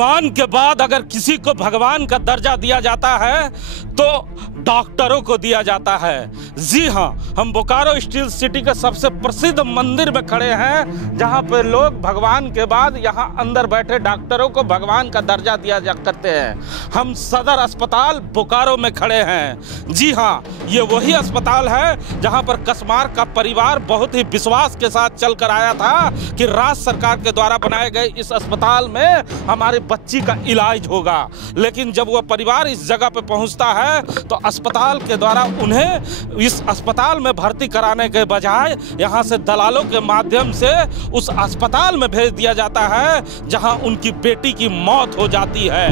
भगवान के बाद अगर किसी को भगवान का दर्जा दिया जाता है तो डॉक्टरों को दिया जाता है। जी हाँ, हम बोकारो स्टील सिटी के सबसे प्रसिद्ध मंदिर में खड़े हैं, जहां पे लोग भगवान के बाद यहां अंदर बैठे डॉक्टरों को भगवान का दर्जा दिया जा करते हैं। हम सदर अस्पताल बोकारो में खड़े हैं। जी हाँ, ये वही अस्पताल है जहां पर कसमार का परिवार बहुत ही विश्वास के साथ चल कर आया था कि राज्य सरकार के द्वारा बनाए गए इस अस्पताल में हमारे बच्ची का इलाज होगा। लेकिन जब वह परिवार इस जगह पे पहुंचता है तो अस्पताल के द्वारा उन्हें इस अस्पताल में भर्ती कराने के बजाय यहां से दलालों के माध्यम से उस अस्पताल में भेज दिया जाता है जहां उनकी बेटी की मौत हो जाती है।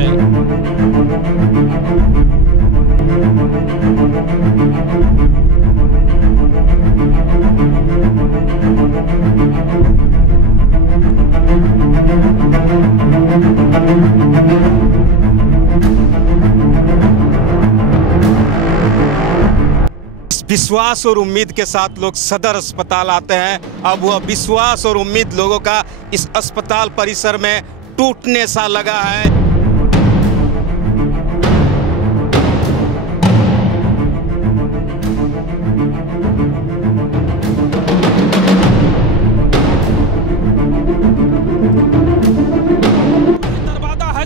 विश्वास और उम्मीद के साथ लोग सदर अस्पताल आते हैं। अब वह विश्वास और उम्मीद लोगों का इस अस्पताल परिसर में टूटने सा लगा है।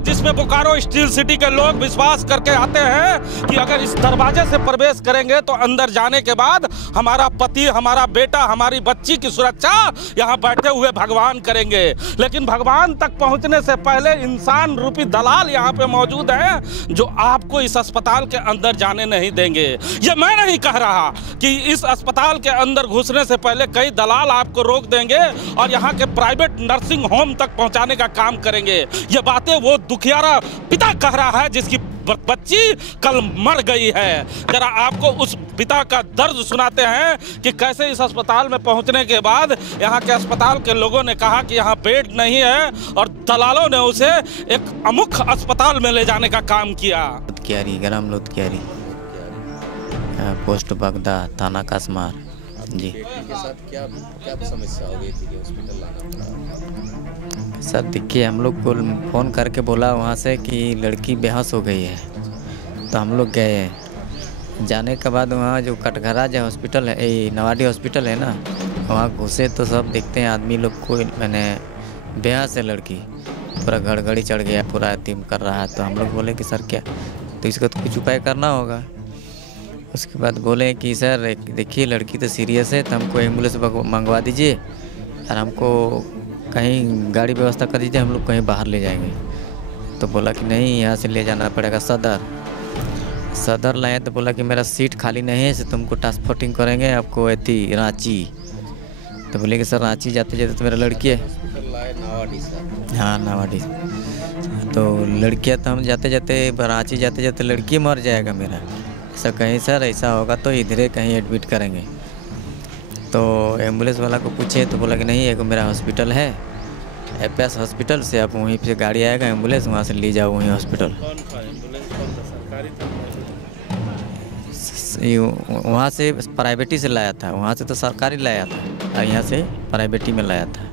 जिसमें बोकारो स्टील सिटी के लोग विश्वास करके आते हैं कि अगर इस दरवाजे से प्रवेश करेंगे तो अंदर जाने के बाद हमारा पति, हमारा बेटा, हमारी बच्ची की सुरक्षा यहाँ बैठे हुए भगवान करेंगे। लेकिन भगवान तक पहुँचने से पहले इंसान रूपी दलाल यहाँ पे मौजूद हैं जो आपको इस अस्पताल के अंदर जाने नहीं देंगे। ये मैं नहीं कह रहा कि इस अस्पताल के अंदर घुसने से पहले कई दलाल आपको रोक देंगे और यहाँ के प्राइवेट नर्सिंग होम तक पहुँचाने का काम करेंगे। ये बातें वो दुखियारा पिता कह रहा है जिसकी बच्ची कल मर गई है। जरा आपको उस पिता का दर्द सुनाते हैं कि कैसे इस अस्पताल में पहुंचने के बाद यहाँ के अस्पताल के लोगों ने कहा कि यहाँ बेड नहीं है और दलालों ने उसे एक अमुक अस्पताल में ले जाने का काम किया। ग्राम लोधकियारी, पोस्ट बगदा, थाना कसमार। जी के साथ क्या समस्या हो गई थी कि हॉस्पिटल लाना पड़ा? सर देखिए, हम लोग को फ़ोन करके बोला वहाँ से कि लड़की बेहोश हो गई है, तो हम लोग गए। जाने के बाद वहाँ जो कटघरा जो हॉस्पिटल है, ये नवाडी हॉस्पिटल है ना, वहाँ घुसे तो सब देखते हैं आदमी लोग को मैंने बेहोश है लड़की, पूरा घड़घड़ी चढ़ गया, पूरा एतीम कर रहा है। तो हम लोग बोले कि सर क्या, तो इसका तो कुछ उपाय करना होगा। उसके बाद बोले कि सर देखिए लड़की तो सीरियस है, तो हमको एम्बुलेंस मंगवा दीजिए और हमको कहीं गाड़ी व्यवस्था कर दीजिए, हम लोग कहीं बाहर ले जाएंगे। तो बोला कि नहीं, यहाँ से ले जाना पड़ेगा सदर लाए। तो बोला कि मेरा सीट खाली नहीं है, तुमको ट्रांसपोर्टिंग करेंगे आपको रांची। तो बोले कि सर रांची जाते जाते तो मेरा लड़की है। हाँ, नवाडी। तो लड़कियाँ तो हम जाते जाते रांची जाते जाते लड़की मर जाएगा मेरा। ऐसा कहीं सर ऐसा होगा तो इधर कहीं एडमिट करेंगे। तो एम्बुलेंस वाला को पूछे तो बोला कि नहीं, एक मेरा हॉस्पिटल है एपीएस हॉस्पिटल से, आप वहीं पे गाड़ी आएगा एम्बुलेंस, वहाँ से ले जाओ वहीं हॉस्पिटल। वहाँ से प्राइवेटी से लाया था, वहाँ से तो सरकारी लाया था और यहाँ से प्राइवेटी में लाया था।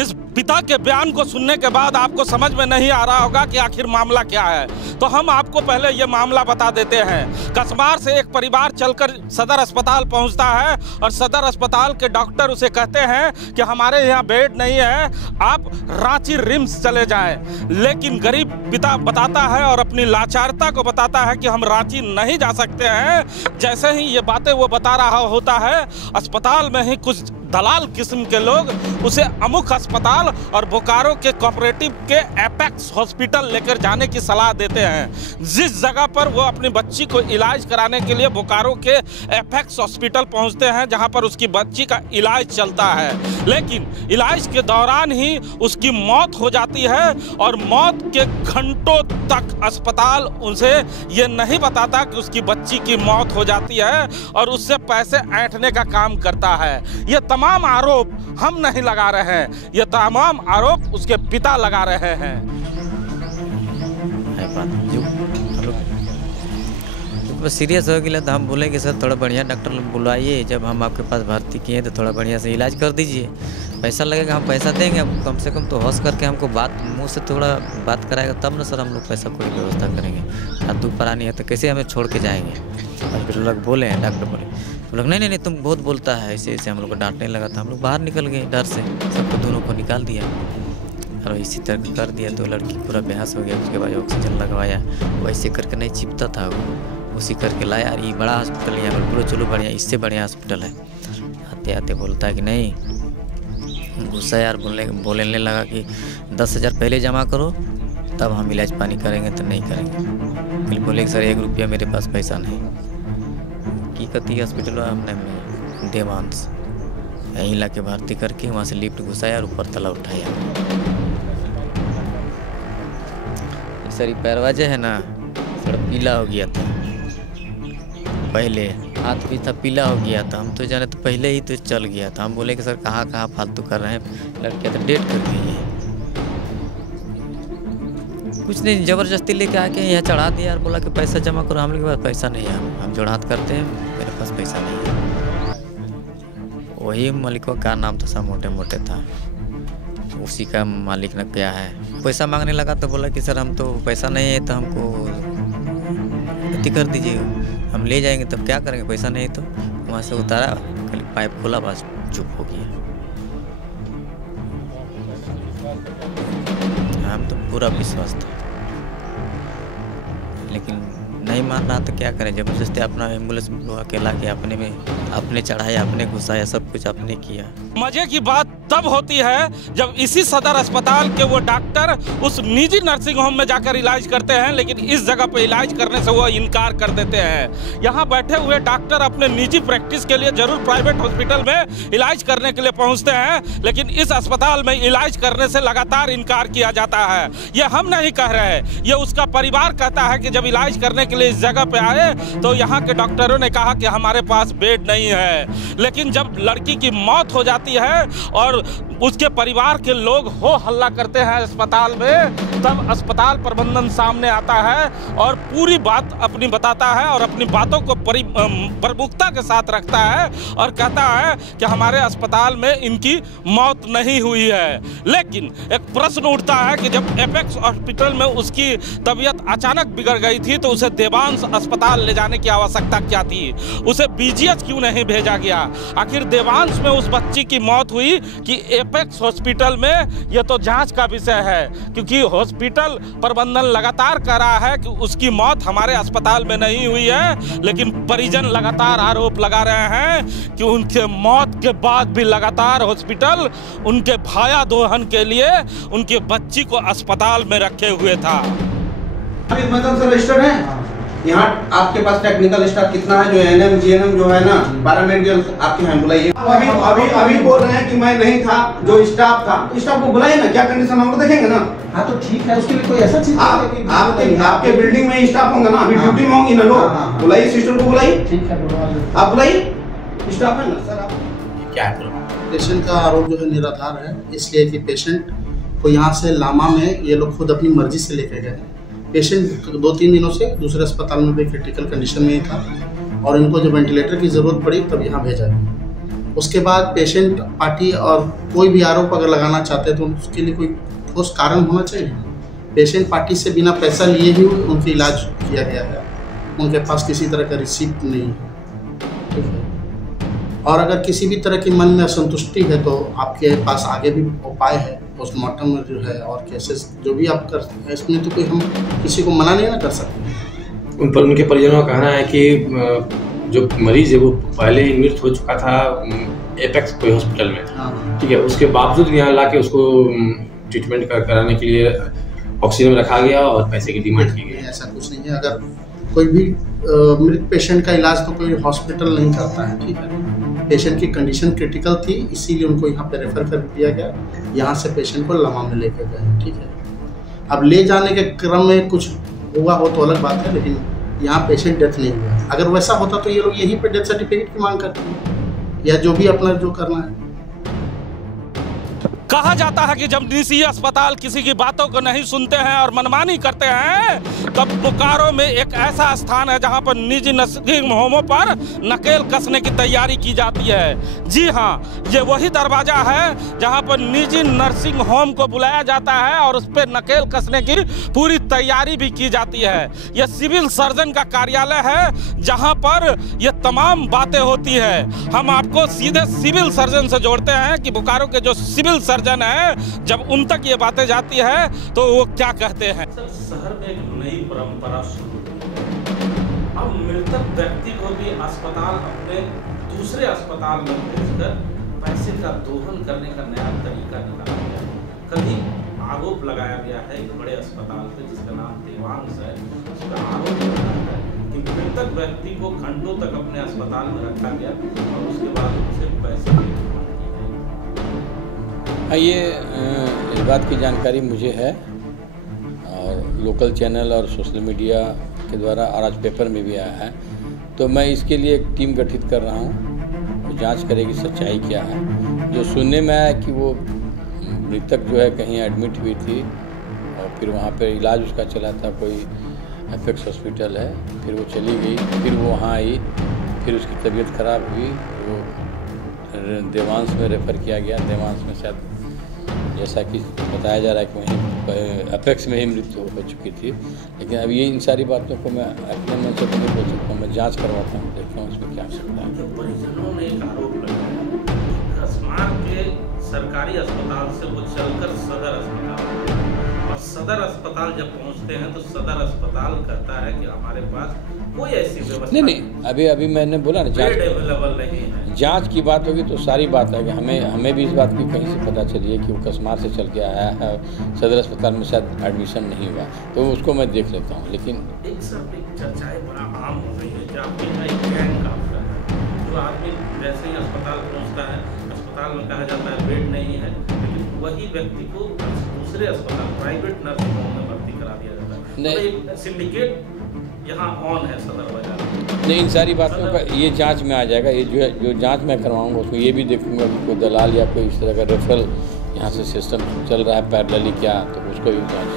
इस पिता के बयान को सुनने के बाद आपको समझ में नहीं आ रहा होगा कि आखिर मामला क्या है, तो हम आपको पहले ये मामला बता देते हैं। कसमार से एक परिवार चलकर सदर अस्पताल पहुंचता है और सदर अस्पताल के डॉक्टर उसे कहते हैं कि हमारे यहाँ बेड नहीं है, आप रांची रिम्स चले जाएं। लेकिन गरीब पिता बताता है और अपनी लाचारता को बताता है कि हम रांची नहीं जा सकते हैं। जैसे ही ये बातें वो बता रहा होता है, अस्पताल में ही कुछ दलाल किस्म के लोग उसे अमुक अस्पताल और बोकारो के कोऑपरेटिव के एपेक्स हॉस्पिटल लेकर जाने की सलाह देते हैं, जिस जगह पर वो अपनी बच्ची को इलाज कराने के लिए बोकारो के एपेक्स हॉस्पिटल पहुंचते हैं, जहां पर उसकी बच्ची का इलाज चलता है। लेकिन इलाज के दौरान ही उसकी मौत हो जाती है और मौत के घंटों तक अस्पताल उसे ये नहीं बताता कि उसकी बच्ची की मौत हो जाती है और उससे पैसे ऐंठने का काम करता है। ये तमाम आरोप हम नहीं लगा रहे हैं, ये तमाम आरोप उसके पिता लगा रहे हैं। सीरियस हो गया तो हम बोले कि सर थोड़ा बढ़िया डॉक्टर बुलाइए, जब हम आपके पास भर्ती किए तो थोड़ा बढ़िया से इलाज कर दीजिए। पैसा लगेगा, हम पैसा देंगे, हम कम से कम तो हौस करके हमको बात मुंह से थोड़ा बात कराएगा तब ना सर हम लोग पैसा कोई व्यवस्था करेंगे। हाथ दुख परानी है तो कैसे हमें छोड़ के जाएंगे। हॉस्पिटल लोग बोले हैं, डॉक्टर बोले, तो लोग नहीं तुम बहुत बोलता है, ऐसे ऐसे हम लोग को डांटने लगा था। हम लोग बाहर निकल गए डर से, सबको दोनों को निकाल दिया और इसी तरह कर दिया। तो लड़की पूरा बेहोश हो गया, उसके बाद ऑक्सीजन लगवाया, वैसे करके नहीं चिपता था वो, उसी करके लाया। और ये बड़ा हॉस्पिटल है यहाँ पर, चलो बढ़िया, इससे बढ़िया हॉस्पिटल है। आते आते बोलता है कि नहीं, गुस्सा यार बोलने लगा कि 10,000 पहले जमा करो तब हम इलाज पानी करेंगे, तो नहीं करेंगे। फिर बोले कि सर 1 रुपया मेरे पास पैसा नहीं। की कहती हॉस्पिटल हमने देवांश यहीं ला के भर्ती करके वहाँ से लिफ्ट घुसाया और ऊपर तला उठाया। सर ये पैरवाजे है ना थोड़ा पीला हो गया था, पहले हाथ भी था पीला हो गया था। हम तो जाने तो पहले ही तो चल गया था। हम बोले कि सर कहाँ फालतू कर रहे हैं, लड़कियाँ तो डेट कर गई है। कुछ नहीं, ज़बरदस्ती लेके आके यहाँ चढ़ा दिया और बोला कि पैसा जमा करो। हम लोग के पास पैसा नहीं है, हम जोड़हात करते हैं, मेरे पास पैसा नहीं है। वही मालिकों का नाम तो सब मोटे था, उसी का मालिक न क्या है। पैसा मांगने लगा तो बोला कि सर हम तो पैसा नहीं है तो हमको अति कर दीजिए, हम ले जाएंगे। तब क्या करेंगे, पैसा नहीं तो। वहाँ से उतारा, खाली पाइप खोला, बस चुप हो गया। हम तो पूरा विश्वास था, लेकिन नहीं मान रहा तो क्या करें। जबरदस्ती अपना एम्बुलेंस अकेला के अपने चढ़ाया, अपने घुसाया, सब कुछ अपने किया। मजे की बात तब होती है जब इसी सदर अस्पताल के वो डॉक्टर उस निजी नर्सिंग होम में जाकर इलाज करते हैं, लेकिन इस जगह पे इलाज करने से वो इनकार कर देते हैं। यहाँ बैठे हुए डॉक्टर अपने निजी प्रैक्टिस के लिए जरूर प्राइवेट हॉस्पिटल में इलाज करने के लिए पहुँचते हैं, लेकिन इस अस्पताल में इलाज करने से लगातार इनकार किया जाता है। ये हम नहीं कह रहे, ये उसका परिवार कहता है कि जब इलाज करने के लिए इस जगह पे आए तो यहाँ के डॉक्टरों ने कहा कि हमारे पास बेड नहीं है। लेकिन जब लड़की की मौत हो जाती है और उसके परिवार के लोग हो हल्ला करते हैं अस्पताल में, तब अस्पताल प्रबंधन सामने आता है और पूरी बात अपनी बताता है और अपनी बातों को प्रमुखता के साथ रखता है और कहता है कि हमारे अस्पताल में इनकी मौत नहीं हुई है। लेकिन एक प्रश्न उठता है कि जब एपेक्स हॉस्पिटल में उसकी तबीयत अचानक बिगड़ गई थी तो उसे देवांश अस्पताल ले जाने की आवश्यकता क्या थी, उसे बीजीएच क्यों नहीं भेजा गया? आखिर देवांश में उस बच्ची की मौत हुई कि एपेक्स हॉस्पिटल में, यह तो जांच का विषय है, क्योंकि हॉस्पिटल प्रबंधन लगातार कह रहा है कि उसकी मौत हमारे अस्पताल में नहीं हुई है, लेकिन परिजन लगातार आरोप लगा रहे हैं कि उनके मौत के बाद भी लगातार हॉस्पिटल उनके भाया दोहन के लिए उनके बच्ची को अस्पताल में रखे हुए था। मतलब रजिस्टर्ड है यहाँ आपके पास टेक्निकल स्टाफ कितना है, जो एनएम जीएनएम जो है ना, पैरामेडिकल आपके यहाँ बुलाइए। अभी बोल रहे हैं कि मैं नहीं था, जो स्टाफ था स्टाफ को बुलाइए ना, क्या कंडीशन हम लोग देखेंगे ना। हाँ तो ठीक है, उसके लिए कोई ऐसा चीज आपके बिल्डिंग में स्टाफ होंगे ना, अभी ड्यूटी में होंगी ना लोग, बुलाइए सिस्टर को बुलाइए। ठीक है, आप बुलाइए, स्टाफ है ना सर। आप क्या है, पेशेंट का आरोप जो है निराधार है, इसलिए कि पेशेंट को यहाँ से लामा में ये लोग खुद अपनी मर्जी से लेके गए। पेशेंट 2-3 दिनों से दूसरे अस्पताल में भी क्रिटिकल कंडीशन में ही था और इनको जब वेंटिलेटर की ज़रूरत पड़ी तब यहाँ भेजा गया। उसके बाद पेशेंट पार्टी और कोई भी आरोप अगर लगाना चाहते तो उसके लिए कोई ठोस कारण होना चाहिए। पेशेंट पार्टी से बिना पैसा लिए ही उनका इलाज किया गया है, उनके पास किसी तरह का रिसिप्ट नहीं है, ठीक है। और अगर किसी भी तरह की मन में असंतुष्टि है तो आपके पास आगे भी उपाय है, पोस्टमार्टम जो है और केसेस जो भी आप कर सकते हैं, इसमें तो कोई हम किसी को मना नहीं ना कर सकते। उन पर उनके परिजनों का कहना है कि जो मरीज है वो पहले ही मृत हो चुका था एपेक्स कोई हॉस्पिटल में, ठीक है, उसके बावजूद यहाँ ला के उसको ट्रीटमेंट कराने के लिए ऑक्सीजन में रखा गया और पैसे की डिमांड की गई। ऐसा कुछ नहीं है, अगर कोई भी मृत पेशेंट का इलाज तो कोई हॉस्पिटल नहीं करता है, ठीक है। पेशेंट की कंडीशन क्रिटिकल थी, इसीलिए उनको यहाँ पे रेफर कर दिया गया, यहाँ से पेशेंट को लमा में लेकर गए, ठीक है। अब ले जाने के क्रम में कुछ हुआ हो तो अलग बात है, लेकिन यहाँ पेशेंट डेथ नहीं हुआ। अगर वैसा होता तो ये लोग यहीं पे डेथ सर्टिफिकेट की मांग करते हैं या जो भी अपना जो करना है। कहा जाता है कि जब निजी अस्पताल किसी की बातों को नहीं सुनते हैं और मनमानी करते हैं, तब बोकारो में एक ऐसा स्थान है जहां पर निजी नर्सिंग होमों पर नकेल कसने की तैयारी की जाती है। जी हाँ, ये वही दरवाजा है जहां पर निजी नर्सिंग होम को बुलाया जाता है और उस पर नकेल कसने की पूरी तैयारी भी की जाती है। यह सिविल सर्जन का कार्यालय है जहां पर ये तमाम बातें होती है। हम आपको सीधे सिविल सर्जन से जोड़ते हैं कि बोकारो के जो सिविल सर्जन है, जब उन तक ये बातें जाती है तो वो क्या कहते हैं। शहर में एक नई परंपरा शुरू हुई। अब मृतक व्यक्ति को भी अस्पताल अपने दूसरे अस्पताल में भेजकर पैसे का दोहन करने का नया तरीका निकाला गया। कभी आरोप लगाया गया है एक बड़े अस्पताल पे जिसका नाम देवांश है, उसका आरोप लगाया है कि मृतक व्यक्ति को घंटों तक अपने अस्पताल में रखा गया और उसके बाद उसे पैसे की डिमांड की गई। ये इस बात की जानकारी मुझे है और लोकल चैनल और सोशल मीडिया के द्वारा और आज पेपर में भी आया है, तो मैं इसके लिए एक टीम गठित कर रहा हूँ, तो जांच करेगी सच्चाई क्या है। जो सुनने में आया कि वो मृतक जो है कहीं एडमिट हुई थी और फिर वहाँ पर इलाज उसका चला था, कोई एपेक्स हॉस्पिटल है, फिर वो चली गई, फिर वो वहाँ आई, फिर उसकी तबीयत खराब हुई, वो देवांश में रेफ़र किया गया। देवांश में शायद जैसा कि बताया जा रहा है कि वहीं एपेक्स में ही मृत्यु हो चुकी थी। लेकिन अब ये इन सारी बातों को मैं अपने मन से नहीं बोल सकता, मैं जांच करवाता हूँ, देखता हूँ इसमें क्या सकता है। परिजनों ने एक आरोप लगाया कस्मार के सरकारी अस्पताल से वो चलकर सदर अस्पताल, और सदर अस्पताल जब पहुंचते हैं तो सदर अस्पताल कहता है कि हमारे पास कोई ऐसी व्यवस्था नहीं। अभी मैंने बोला ना, जांच अवेलेबल नहीं है। जांच की बात होगी तो सारी बात है कि हमें भी इस बात की कहीं से पता चली है कि वो कस्मार से चल के आया है, सदर अस्पताल में शायद एडमिशन नहीं हुआ, तो उसको मैं देख लेता हूँ। लेकिन एक चर्चाएं बड़ा आम हो गई है कि आपके यहाँ एक गैंग काम कर रहा है, जो आदमी जैसे ही अस्पताल पहुँचता है, अस्पताल में कहा जाता है बेड नहीं है, लेकिन वही व्यक्ति को दूसरे अस्पताल प्राइवेट नर्सिंग होम में भर्ती करा दिया जाता है। तो एक सिंडिकेट यहाँ ऑन है सदर बाजार। नहीं, इन सारी बातों का ये जांच में आ जाएगा। ये जो जांच मैं करवाऊंगा उसमें ये भी देखूंगा कि कोई दलाल या कोई इस तरह का रेफरल यहाँ से सिस्टम चल रहा है पैरेलली क्या, तो उसको भी जांच।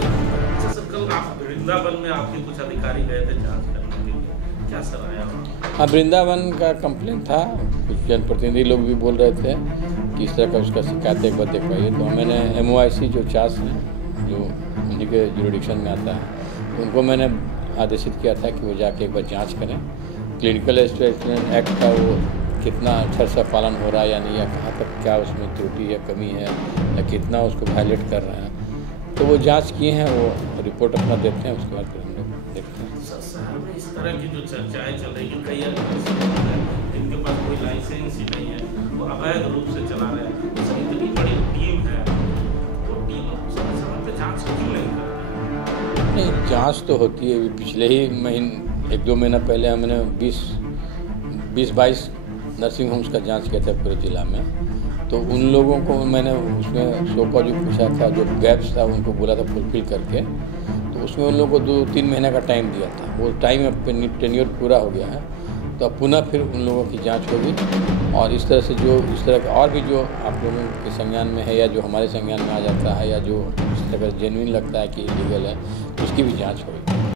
कल आप वृंदावन में आपके कुछ अधिकारी गए थे जांच करने के लिए, क्या सर आया? हाँ, वृंदावन का कंप्लेंट था, कुछ जनप्रतिनिधि लोग भी बोल रहे थे कि इस तरह का उसका शिकायत एक बार देखवाइए। तो मैंने MOIC जो चार्ज हैं जो उन्हीं के जुरिडिक्शन में आता है, उनको मैंने आदेशित किया था कि वो जाके एक बार जांच करें क्लिनिकल एस्पेसिमेन एक्ट का वो कितना अच्छा सा पालन हो रहा है या नहीं, या कहाँ तक क्या उसमें त्रुटि या कमी है, या कितना उसको वायलेट कर रहे हैं। तो वो जांच किए हैं, वो रिपोर्ट अपना देते हैं, उसके बाद फिर हम लोग देखते हैं। शहर में इस तरह की जो चर्चाएं चल रही है, कई इनके पास कोई लाइसेंस ही नहीं है, वो अवैध रूप से चला रहे हैं, तो इतनी बड़ी टीम है, तो टीम समय पे जाँच क्यों नहीं करती? नहीं, जांच तो होती है। पिछले ही एक दो महीना पहले हमने 20-22 नर्सिंग होम्स का जांच किया था पूरे ज़िला में। तो उन लोगों को मैंने उसमें शोका जो पूछा था, जो गैप्स था उनको बोला था फुलफिल करके, तो उसमें उन लोगों को 2-3 महीने का टाइम दिया था। वो टाइम अब टेन्योर पूरा हो गया है, तो अब पुनः फिर उन लोगों की जाँच होगी और इस तरह से जो इस तरह का और भी जो आप लोगों के संज्ञान में है या जो हमारे संज्ञान में आ जाता है या जो इस तरह का जेन्युइन लगता है कि इलीगल है, उसकी भी जांच होगी।